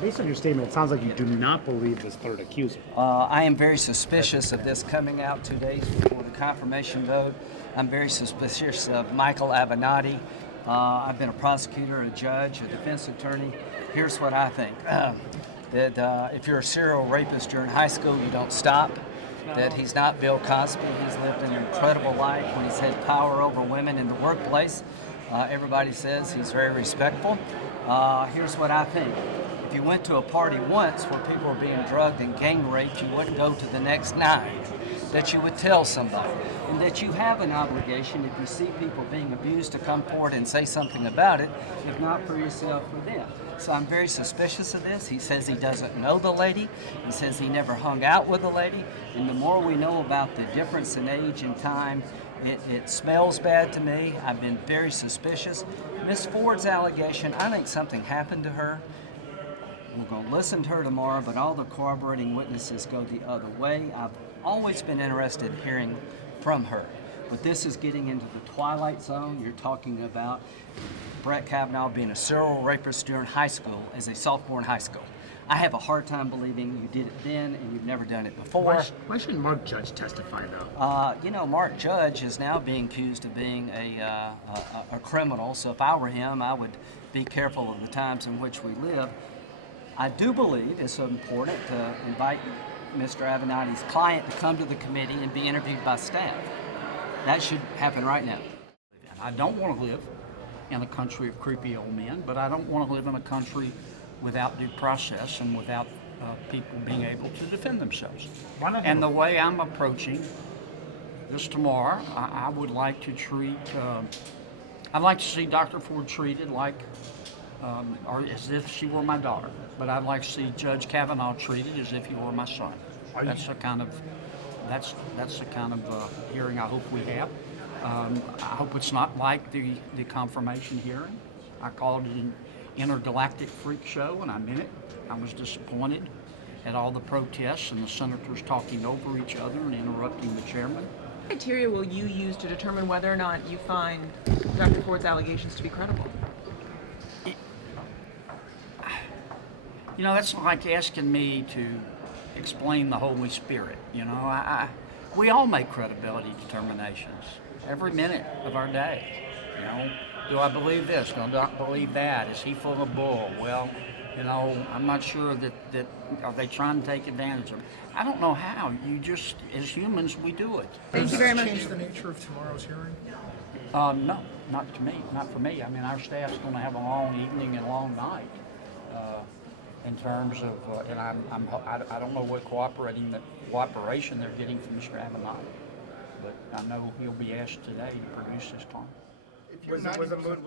Based on your statement, it sounds like you do not believe this third accuser. I am very suspicious of this coming out 2 days before the confirmation vote. I'm very suspicious of Michael Avenatti. I've been a prosecutor, a judge, a defense attorney. Here's what I think. That if you're a serial rapist during high school, you don't stop. That he's not Bill Cosby. He's lived an incredible life when he's had power over women in the workplace. Everybody says he's very respectful. Here's what I think. If you went to a party once where people were being drugged and gang raped, you wouldn't go to the next 9. That you would tell somebody. And that you have an obligation, if you see people being abused, to come forward and say something about it, if not for yourself, for them. So I'm very suspicious of this. He says he doesn't know the lady. He says he never hung out with the lady. And the more we know about the difference in age and time, it smells bad to me. I've been very suspicious. Miss Ford's allegation, I think something happened to her. We're going to listen to her tomorrow, but all the corroborating witnesses go the other way. I've always been interested in hearing from her. But this is getting into the twilight zone. You're talking about Brett Kavanaugh being a serial rapist during high school as a sophomore in high school. I have a hard time believing you did it then and you've never done it before. Why shouldn't Mark Judge testify, though? Mark Judge is now being accused of being a criminal, so if I were him, I would be careful of the times in which we live. I do believe it's important to invite Mr. Avenatti's client to come to the committee and be interviewed by staff. That should happen right now. I don't want to live in a country of creepy old men, but I don't want to live in a country without due process and without people being able to defend themselves. And the way I'm approaching this tomorrow, I would like to treat, I'd like to see Dr. Ford treated like, or as if she were my daughter, but I'd like to see Judge Kavanaugh treated as if he were my son. That's the kind of hearing I hope we have. I hope it's not like the confirmation hearing. I called it an intergalactic freak show, and I meant it. I was disappointed at all the protests and the senators talking over each other and interrupting the chairman. What criteria will you use to determine whether or not you find Dr. Ford's allegations to be credible? You know, that's like asking me to explain the Holy Spirit. You know, we all make credibility determinations every minute of our day. You know, do I believe this? Do I not believe that? Is he full of bull? Well, you know, I'm not sure that are they trying to take advantage of it? I don't know how. You just, as humans, we do it. Thank you very much. Change the nature of tomorrow's hearing? No, not to me, not for me. I mean, our staff's going to have a long evening and long night. In terms of, and I don't know what cooperation they're getting from Mr. Avenatti, but I know he'll be asked today to produce his claim. Was the mood